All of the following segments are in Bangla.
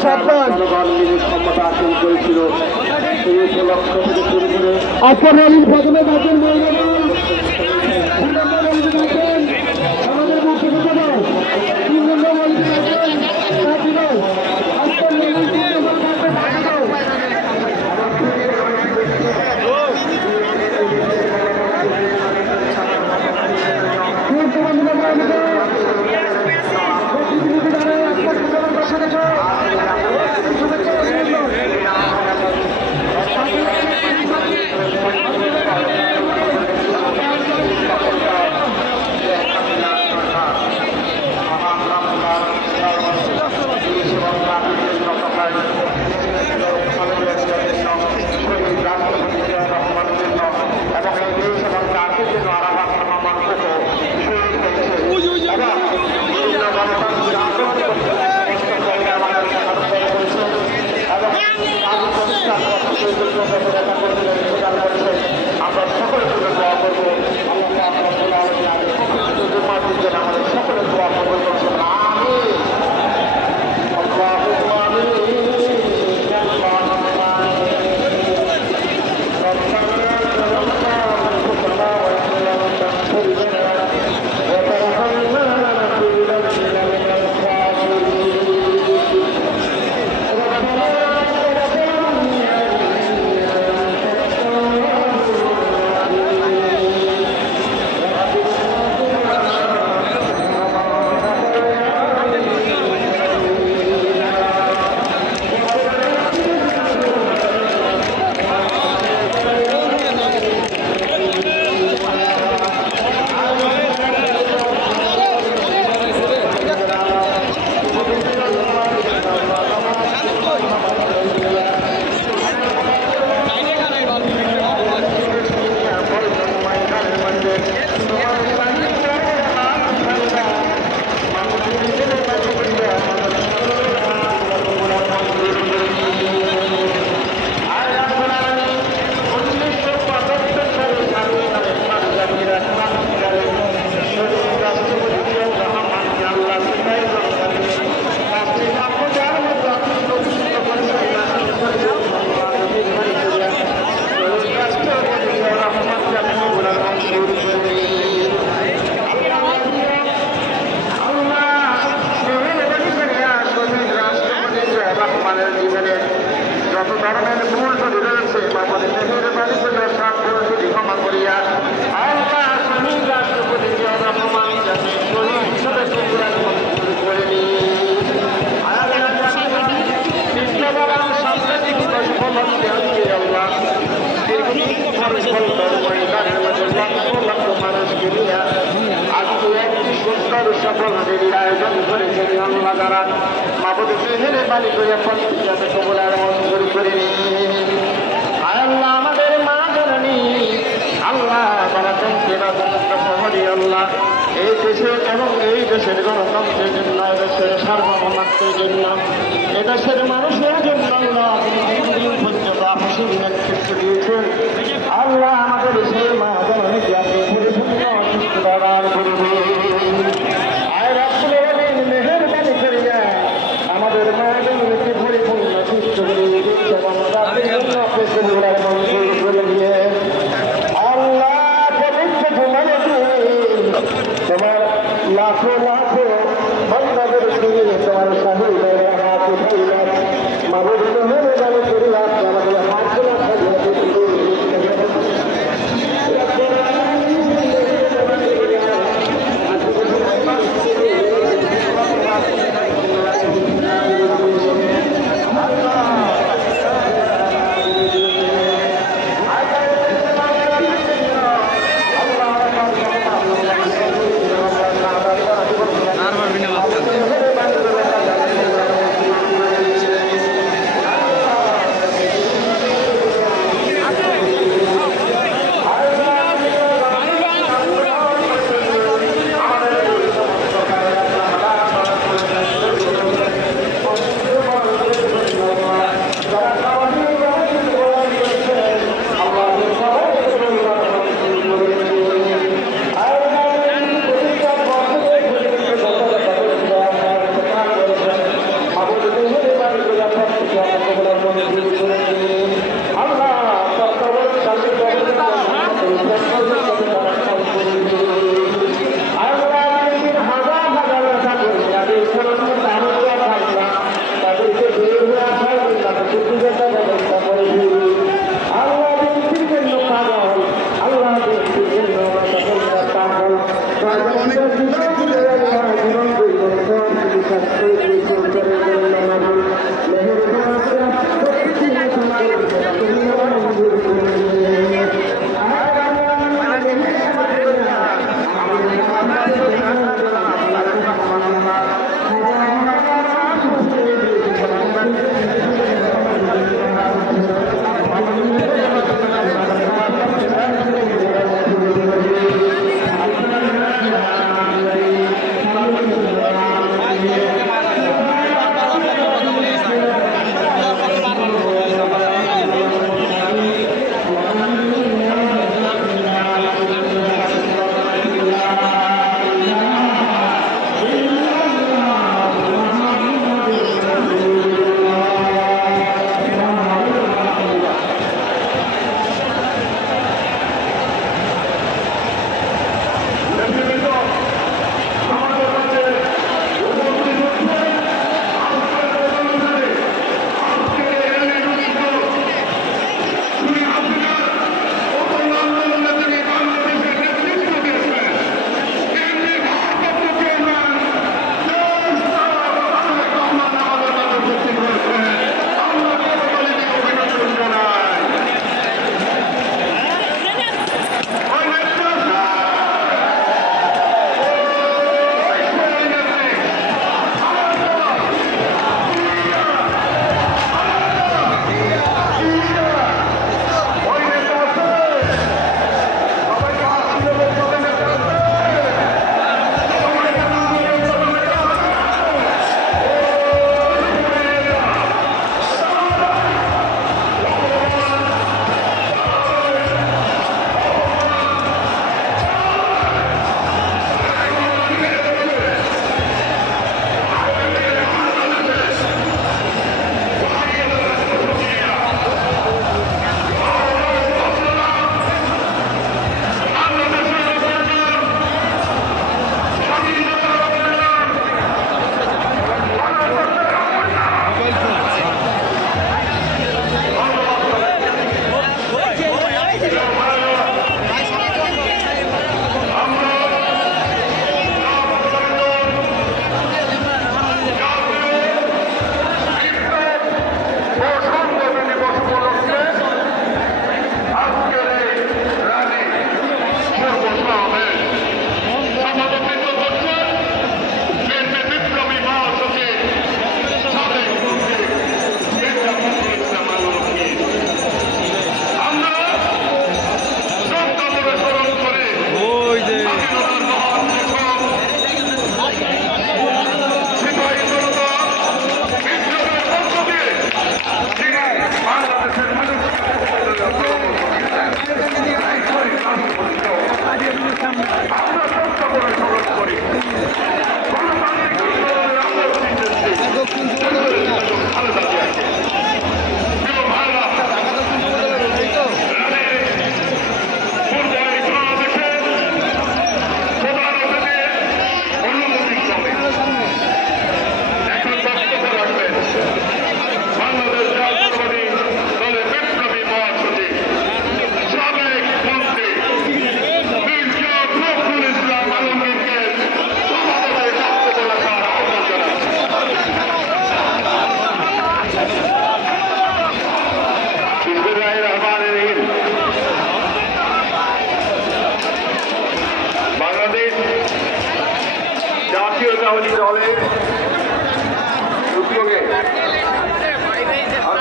ক্ষমতা হাসিল করেছিল সেই উপলক্ষ থেকে শুরু করে আজকের র্যালির প্রথমে থাকেন আমাদের মুখ্যমন্ত্রী 3 নম্বর আমরা সকলে দোয়া করবো আমাদের সকলে দোয়া করবো যত ধরনের ভুল যদি রয়েছে বাবার দেহের বাড়ি করে সব ভুল যদি ক্ষমা করিয়া আল্লাহ স্বামী রাষ্ট্রপতি রহমান যাতে শহীদ হিসেবে মঞ্জুর করে সফল আয়োজন করেছেন আল্লাহ দ্বারা মাবুদ দেহের বাড়ি করে যাতে কবুলার মঞ্জুর করে আল্লাহ আমাদের মা জননী আল্লাহ আল্লাহ এই দেশে এবং এই দেশের গণতন্ত্রের জন্য এদেশের সার্বভৌমত্বের জন্য এদেশের মানুষের জন্য আল্লাহ পর্যন্ত খুশি নেতৃত্ব দিয়েছেন আল্লাহ আমাদের দেশের মা জননীকে আপনি পরিপূর্ণ সুস্থতা দান করবে মেহরবানি করিয়া আমাদের মা জননীকে পরিপূর্ণ সুস্থ করে এবং তাদের জন্য মঞ্জুর করে দিয়ে তোমার লাখো লাখো বন্ধাদের দিয়ে তোমার শাহিদের হাত উঠাইলাম মাবুদ মেহরবানি করিয়া আমাদের হাত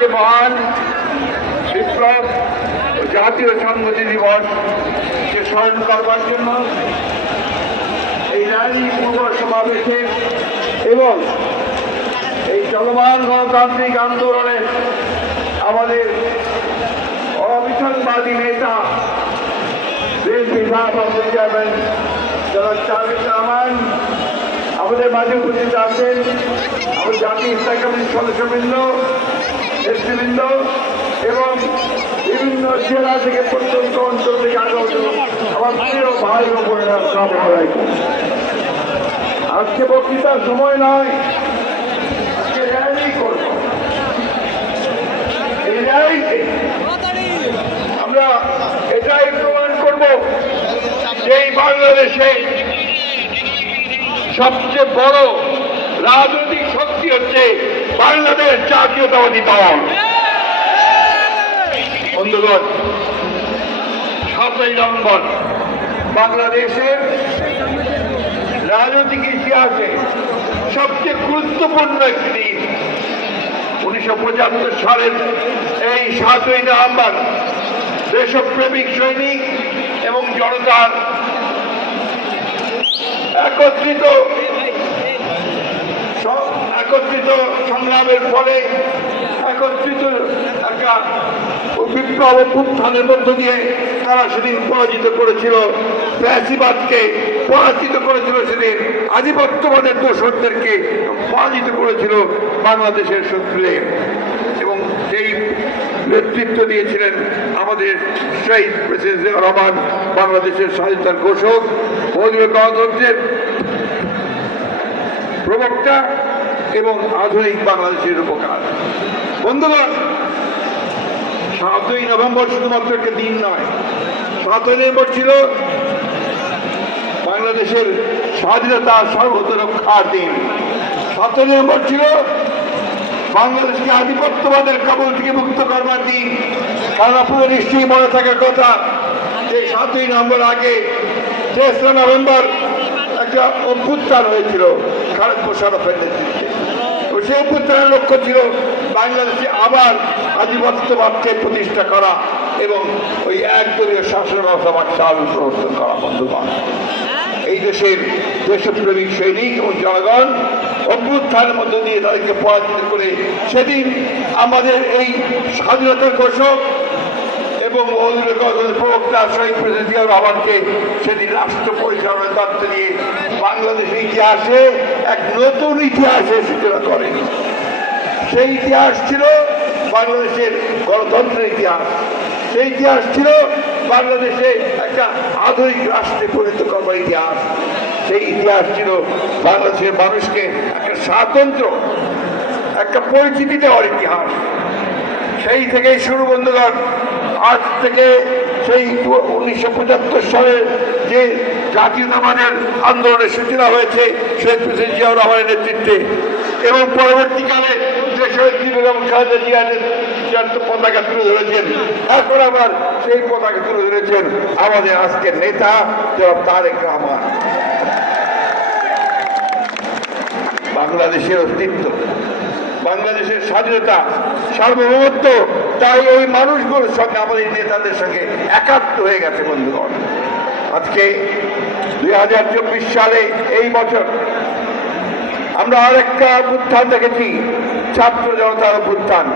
আজকে মহান বিপ্লব ও জাতীয় সংহতি দিবস কে স্মরণ করবার জন্য এই র্যালি পূর্ব সমাবেশে এবং এই চলমান গণতান্ত্রিক আন্দোলনে আমাদের অবিসংবাদী নেতা বিএনপি সভাপতি চেয়ারম্যান জনাব তারেক রহমান আমাদের মাঝে উপস্থিত আছেন, আমাদের জাতীয় স্থায়ী কমিটির সদস্যবৃন্দ, নেতৃবৃন্দ এবং বিভিন্ন জেলা থেকে প্রত্যন্ত অঞ্চল থেকে আগত আমার প্রিয় ভাই ও বোনেরা সব আলাইকুম। আজকে বক্তৃতার সময় নয়, আজকে র্যালি করব। এই র্যালিতে আমরা এটাই প্রমাণ করব যে এই বাংলাদেশে সবচেয়ে বড় রাজনৈতিক শক্তি হচ্ছে বাংলাদেশ জাতীয়তাবাদী দল। বন্ধুগণ, 7ই নভেম্বর বাংলাদেশের রাজনৈতিক ইতিহাসে সবচেয়ে গুরুত্বপূর্ণ একটি দিন। 1975 সালের এই 7ই নভেম্বর দেশপ্রেমিক সৈনিক এবং জনতার একত্রিত সংগ্রামের ফলে একত্রিত একটা বিপ্লব উত্থানের মধ্য দিয়ে তারা সেদিন পরাজিত করেছিল ফ্যাসিবাদকে, পরাজিত করেছিল সেদিন আধিপত্যবাদের দোসরদেরকে, পরাজিত করেছিল বাংলাদেশের শত্রুদের। এবং সেই নেতৃত্ব দিয়েছিলেন আমাদের শহীদ প্রেসিডেন্ট জিয়াউর রহমান, বাংলাদেশের স্বাধীনতার ঘোষক, বহুদলীয় গণতন্ত্রের প্রবক্তা এবং আধুনিক বাংলাদেশের উপকার। বন্ধুগণ, 7ই নভেম্বর শুধুমাত্র একটা দিন নয়, 7ই নভেম্বর ছিল বাংলাদেশের স্বাধীনতা সার্বভৌমত্ব রক্ষার দিন। 7ই নভেম্বর ছিল বাংলাদেশকে আধিপত্যবাদের কবল থেকে মুক্ত করবার দিন। কারণ আপনাদের নিশ্চয়ই মনে থাকার কথা যে 7ই নভেম্বর আগে 3রা নভেম্বর একটা অভ্যুত্থান হয়েছিল খালেদ মোশাররফের নেতৃত্বে। সেই অভ্যুত্থানের লক্ষ্য ছিল বাংলাদেশে আবার আধিপত্যবাদকে প্রতিষ্ঠা করা এবং ওই একদলীয় শাসন ব্যবস্থা চালু প্রবর্তন করা। বন্ধুগণ, এই দেশের দেশপ্রেমিক সৈনিক এবং জনগণ অভ্যুত্থানের মধ্য দিয়ে তাদেরকে পরাজিত করে সেদিন আমাদের এই স্বাধীনতার ঘোষক এবং প্রবক্তা শহীদ প্রেসিডেন্ট জিয়াউর রহমানকে সেদিন রাষ্ট্র পরিচালনার দায়িত্ব দিয়ে বাংলাদেশের ইতিহাসে এক নতুন ইতিহাসের সূচনা করে। সেই ইতিহাস ছিল বাংলাদেশের গণতন্ত্রের ইতিহাস, সেই ইতিহাস ছিল বাংলাদেশে একটা আধুনিক রাষ্ট্রে পরিণত করবার ইতিহাস, সেই ইতিহাস ছিল বাংলাদেশের মানুষকে একটা স্বাতন্ত্র্য, একটা পরিচিতি দেওয়ার ইতিহাস। সেই থেকেই শুরু। বন্ধুগণ, আজ থেকে সেই 1975 সালের যে জাতীয়তাবাদের আন্দোলনের সূচনা হয়েছে শহীদ প্রেসিডেন্ট জিয়াউর রহমানের নেতৃত্বে, এবং পরবর্তীকালে যে শহীদ বেগম খালেদা জিয়ার পতাকা তুলে ধরেছেন, এখন আবার সেই পতাকা তুলে ধরেছেন আমাদের আজকের নেতা জনাব তারেক রহমান। বাংলাদেশের অস্তিত্ব, বাংলাদেশের স্বাধীনতা, সার্বভৌমত্ব তাই ওই মানুষগুলোর সঙ্গে, আমাদের নেতাদের সঙ্গে একাত্ম হয়ে গেছে। বন্ধুগণ, আজকে 2024 সালে এই বছর আমরা আরেকটা অভ্যুত্থান দেখেছি, ছাত্র জনতার অভ্যুত্থান।